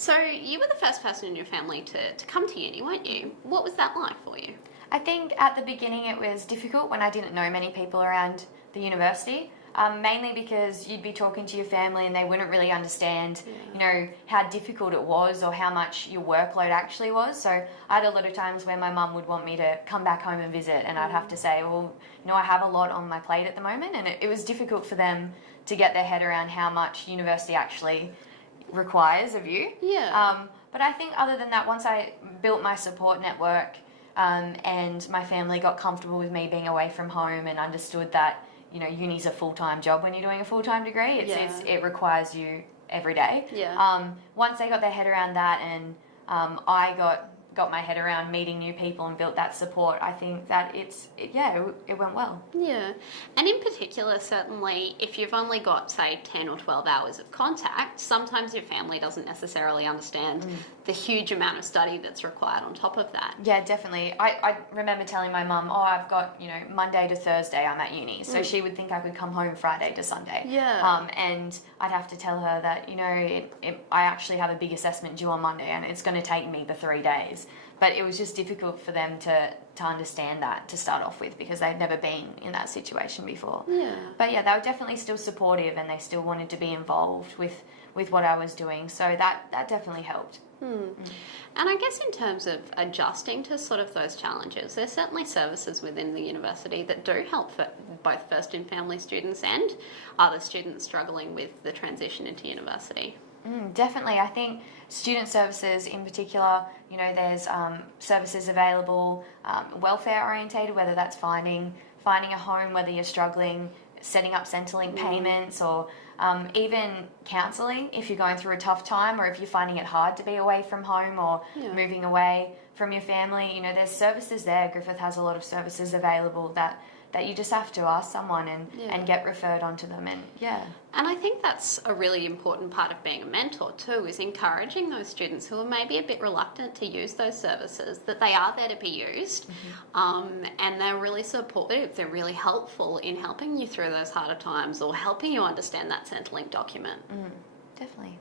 So you were the first person in your family to come to uni, weren't you? What was that like for you? I think at the beginning it was difficult when I didn't know many people around the university, mainly because you'd be talking to your family and they wouldn't really understand, how difficult it was or how much your workload actually was. So I had a lot of times where my mum would want me to come back home and visit, and I'd have to say, well, I have a lot on my plate at the moment, and it was difficult for them to get their head around how much university actually requires of you. Yeah. But I think other than that, once I built my support network, and my family got comfortable with me being away from home and understood that, uni's a full-time job when you're doing a full-time degree. It requires you every day. Yeah. Once they got their head around that, and I got my head around meeting new people and built that support, I think that it went well. Yeah. And in particular, certainly, if you've only got, say, 10 or 12 hours of contact, sometimes your family doesn't necessarily understand the huge amount of study that's required on top of that. Yeah, definitely. I remember telling my mum, I've got, Monday to Thursday I'm at uni. So she would think I could come home Friday to Sunday. Yeah. And I'd have to tell her that, I actually have a big assessment due on Monday and it's going to take me the 3 days. But it was just difficult for them to understand that to start off with, because they'd never been in that situation before. Yeah. But yeah, they were definitely still supportive and they still wanted to be involved with what I was doing. So that definitely helped. And I guess in terms of adjusting to sort of those challenges, there's certainly services within the university that do help for both first-in-family students and other students struggling with the transition into university. Definitely. I think student services in particular, there's services available, welfare orientated, whether that's finding a home, whether you're struggling, setting up Centrelink payments, or even counselling if you're going through a tough time, or if you're finding it hard to be away from home or moving away from your family. There's services there. Griffith has a lot of services available that you just have to ask someone and get referred onto them. And I think that's a really important part of being a mentor too, is encouraging those students who are maybe a bit reluctant to use those services, that they are there to be used, and they're really supportive, they're really helpful in helping you through those harder times or helping you understand that Centrelink document. Definitely.